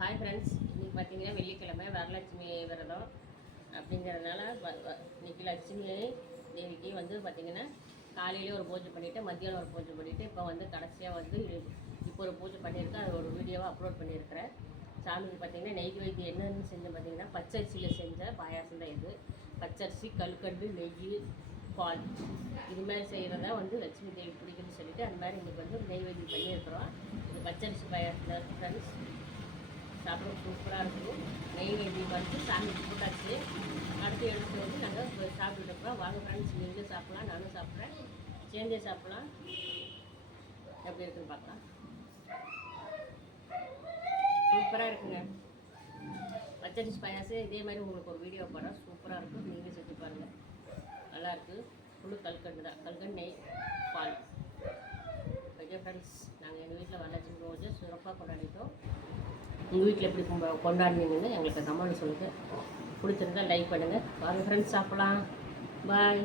Hi friends, இன்றைக்கி பார்த்தீங்கன்னா வெள்ளிக்கிழமை வரலட்சுமி விரதம் அப்படிங்கிறதுனால இன்றைக்கி லட்சுமி தேவிக்கு வந்து பார்த்திங்கன்னா காலையிலே ஒரு பூஜை பண்ணிவிட்டு மத்தியானம் ஒரு பூஜை பண்ணிவிட்டு இப்போ வந்து கடைசியாக வந்து இப்போ ஒரு பூஜை பண்ணியிருக்கேன். அது ஒரு வீடியோவாக அப்லோட் பண்ணியிருக்கிறேன். சாமிக்கு பார்த்திங்கன்னா நெய்வேத்தியம் என்னென்னு செஞ்சேன் பார்த்திங்கன்னா பச்சரிசியில் செஞ்ச பாயாசம் தான் இது. பச்சரிசி, கல்கண்டு, நெய், பால் இது மாதிரி செய்கிறதா வந்து லட்சுமி தேவி பிடிக்குன்னு சொல்லிவிட்டு அந்த மாதிரி இன்றைக்கி வந்து நெய்வேத்தியம் பண்ணியிருக்கிறோம். இது பச்சரிசி பாயாசம் ஃப்ரெண்ட்ஸ், சாப்பிட சூப்பராக இருக்கும். நெய்வேத்தியம் வந்து சாமி போட்டாச்சு. அடுத்து எடுத்து வந்து நாங்கள் சாப்பிட்டுருக்கோம். வாங்க ஃப்ரெண்ட்ஸ், நீங்களும் சாப்பிட்லாம், நானும் சாப்பிட்றேன், சேர்ந்தே சாப்பிட்லாம். எப்படி இருக்குன்னு பார்க்கலாம். சூப்பராக இருக்குங்க பச்சரிசி பாயாசம். இதே மாதிரி உங்களுக்கு ஒரு வீடியோ போடுறோம், சூப்பராக இருக்கும். நீங்களும் செஞ்சு பாருங்கள், நல்லாயிருக்கு. ஃபுல்லு கல்கண்டு தான், கல்கண்டு, நெய், பால். ஓகே ஃப்ரெண்ட்ஸ், நாங்கள் எங்கள் வீட்டில் வரலட்சுமி பூஜை சிறப்பாக கொண்டாடிட்டோம். உங்கள் வீட்டில் எப்படி கொண்டாடினீங்கன்னு எங்களுக்கு கமெண்ட் சொல்லுங்கள். பிடிச்சிருந்தா லைக் பண்ணுங்கள். வாங்க ஃப்ரெண்ட்ஸ், சாப்பிட்லாம். பாய்.